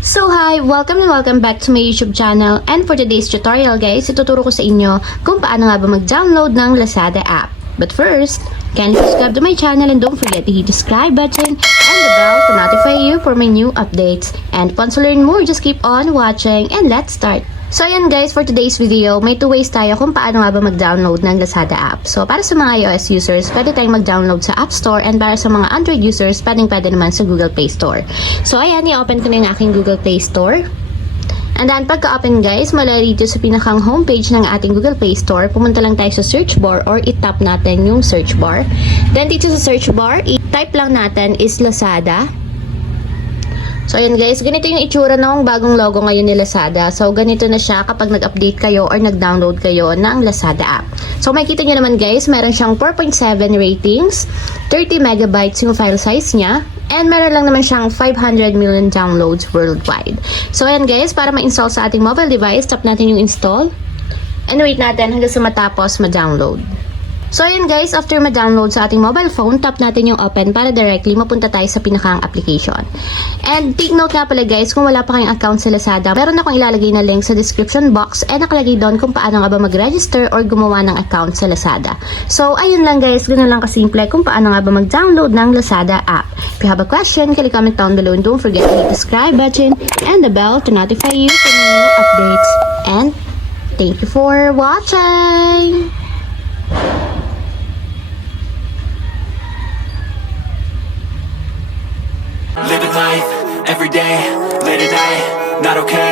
So hi! Welcome and welcome back to my YouTube channel, and for today's tutorial guys, ituturo ko sa inyo kung paano nga ba mag-download ng Lazada app. But first, kindly subscribe to my channel and don't forget to hit the subscribe button and the bell to notify you for my new updates. And if you want to learn more, just keep on watching and let's start! So ayan guys, for today's video, may two ways tayo kung paano nga ba mag-download ng Lazada app. So para sa mga iOS users, pwede tayong mag-download sa App Store, and para sa mga Android users, pwede naman sa Google Play Store. So ayan, i-open ko na yung aking Google Play Store. And then pagka-open guys, mula dito sa pinakang homepage ng ating Google Play Store, pumunta lang tayo sa search bar or i-tap natin yung search bar. Then dito sa search bar, i-type lang natin is Lazada. So ayan guys, ganito yung itsura ng bagong logo ngayon ni Lazada. So ganito na siya kapag nag-update kayo or nag-download kayo ng Lazada app. So makikita nyo naman guys, meron siyang 4.7 ratings, 30 megabytes yung file size niya, and meron lang naman siyang 500 million downloads worldwide. So ayan guys, para ma-install sa ating mobile device, tap natin yung install, and wait natin hanggang sa matapos ma-download. So ayan guys, after ma-download sa ating mobile phone, tap natin yung open para directly mapunta tayo sa pinakang application. And take note nga pala guys, kung wala pa kayong account sa Lazada, meron akong ilalagay na link sa description box, and nakalagay doon kung paano nga ba mag-register or gumawa ng account sa Lazada. So ayun lang guys, ganoon lang kasimple kung paano nga ba mag-download ng Lazada app. If you have a question, kindly comment down below, and don't forget to hit the subscribe button and the bell to notify you for new updates. And thank you for watching! Living life, every day, late at night, not okay.